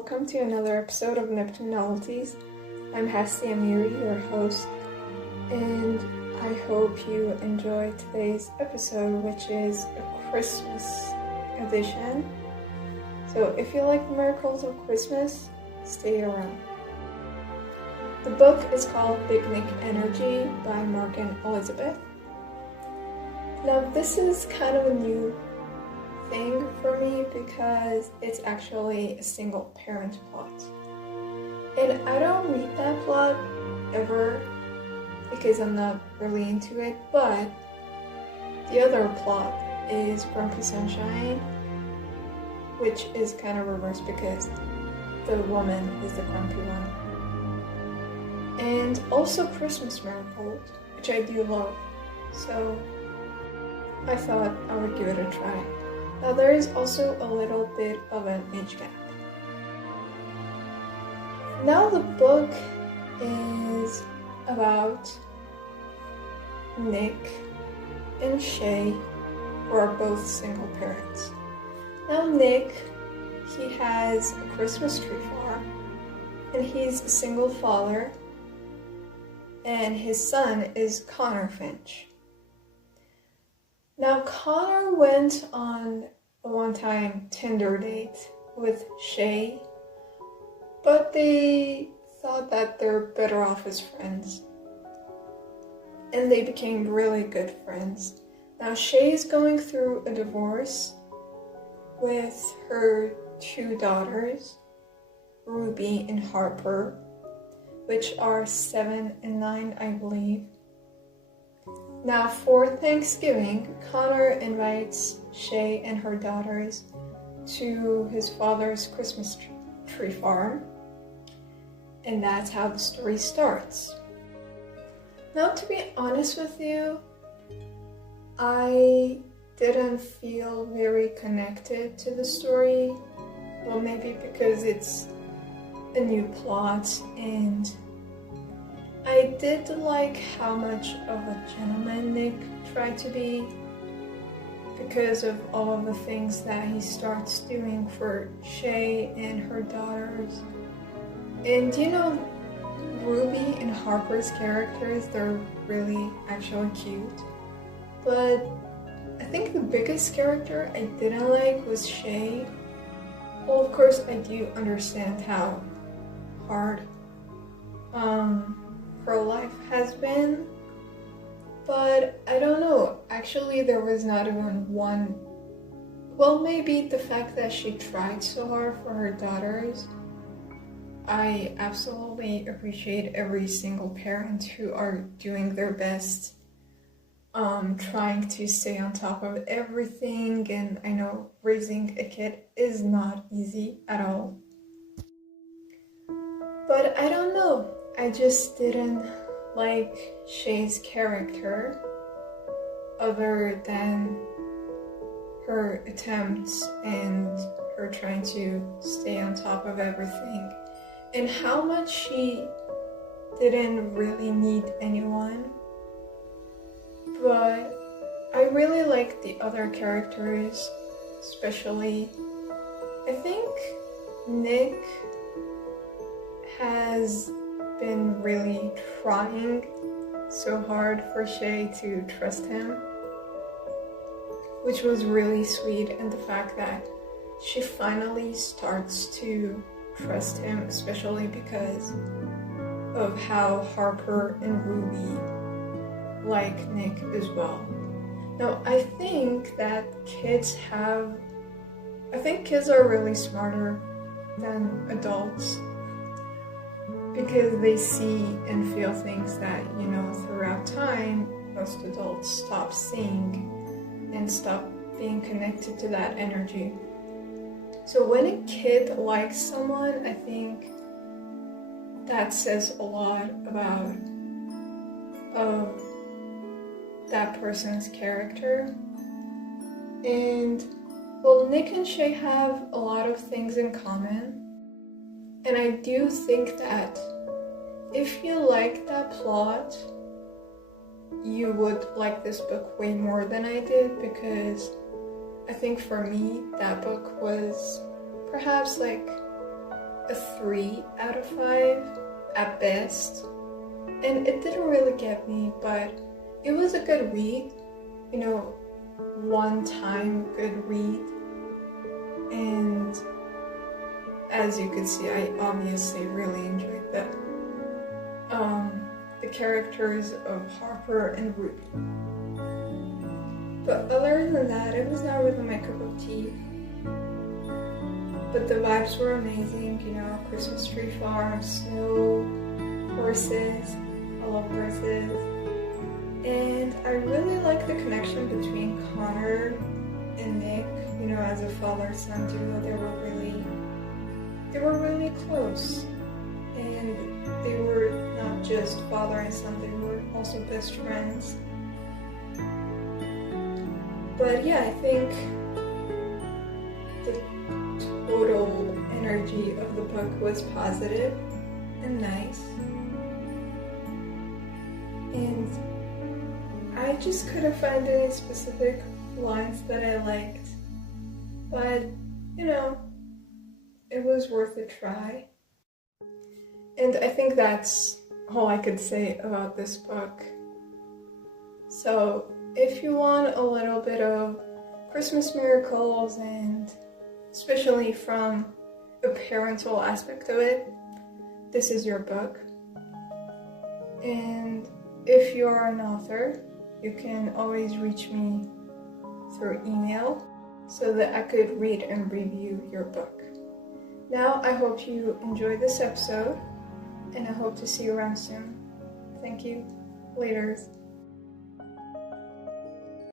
welcome to another episode of Neptune Novelties. I'm Hasti Amiri, your host, and I hope you enjoy today's episode, which is a Christmas edition. So if you like the miracles of Christmas, stay around. The book is called Picnic Energy by Mark and Elizabeth. Now this is kind of a new thing for me because it's actually a single parent plot. And I don't read that plot ever because I'm not really into it, but the other plot is Grumpy Sunshine, which is kind of reversed because the woman is the grumpy one. And also Christmas Miracles, which I do love, so I thought I would give it a try. Now there is also a little bit of an age gap. Now the book is about Nick and Shay, who are both single parents. Now Nick, he has a Christmas tree farm, and he's a single father, and his son is Connor Finch. Now, Connor went on a one-time Tinder date with Shay, but they thought that they're better off as friends. And they became really good friends. Now, Shay is going through a divorce with her two daughters, Ruby and Harper, which are 7 and 9, I believe. Now for Thanksgiving, Connor invites Shay and her daughters to his father's Christmas tree farm, and that's how the story starts. Now to be honest with you, I didn't feel very connected to the story. Well, maybe because it's a new plot, and I did like how much of a gentleman Nick tried to be because of all of the things that he starts doing for Shay and her daughters. And you know, Ruby and Harper's characters, they're really actually cute. But I think the biggest character I didn't like was Shay. Well, of course, I do understand how hard her life has been, but I don't know, actually there was not even one, well, maybe the fact that she tried so hard for her daughters. I absolutely appreciate every single parent who are doing their best, trying to stay on top of everything, and I know raising a kid is not easy at all. But I don't know, I just didn't like Shay's character other than her attempts and her trying to stay on top of everything, and how much she didn't really need anyone. But I really like the other characters, especially I think Nick has been really trying so hard for Shay to trust him, which was really sweet, and the fact that she finally starts to trust him, especially because of how Harper and Ruby like Nick as well. Now I think that kids are really smarter than adults, because they see and feel things that, you know, throughout time, most adults stop seeing and stop being connected to that energy. So when a kid likes someone, I think that says a lot about that person's character. And well, Nick and Shay have a lot of things in common. And I do think that if you like that plot, you would like this book way more than I did, because I think for me, that book was perhaps like 3 out of 5 at best. And it didn't really get me, but it was a good read. You know, one time good read. And as you could see, I obviously really enjoyed that. The characters of Harper and Ruby. But other than that, it was not really my cup of tea. But the vibes were amazing, you know, Christmas tree farm, snow, horses, I love horses. And I really like the connection between Connor and Nick, you know, as a father-son duo. They were really close. And they were not just father and son, they were also best friends. But yeah, I think the total energy of the book was positive and nice. And I just couldn't find any specific lines that I liked. But, you know, it was worth a try. And I think that's all I could say about this book. So, if you want a little bit of Christmas miracles, and especially from a parental aspect of it, this is your book. And if you are an author, you can always reach me through email so that I could read and review your book. Now, I hope you enjoyed this episode, and I hope to see you around soon. Thank you. Laters.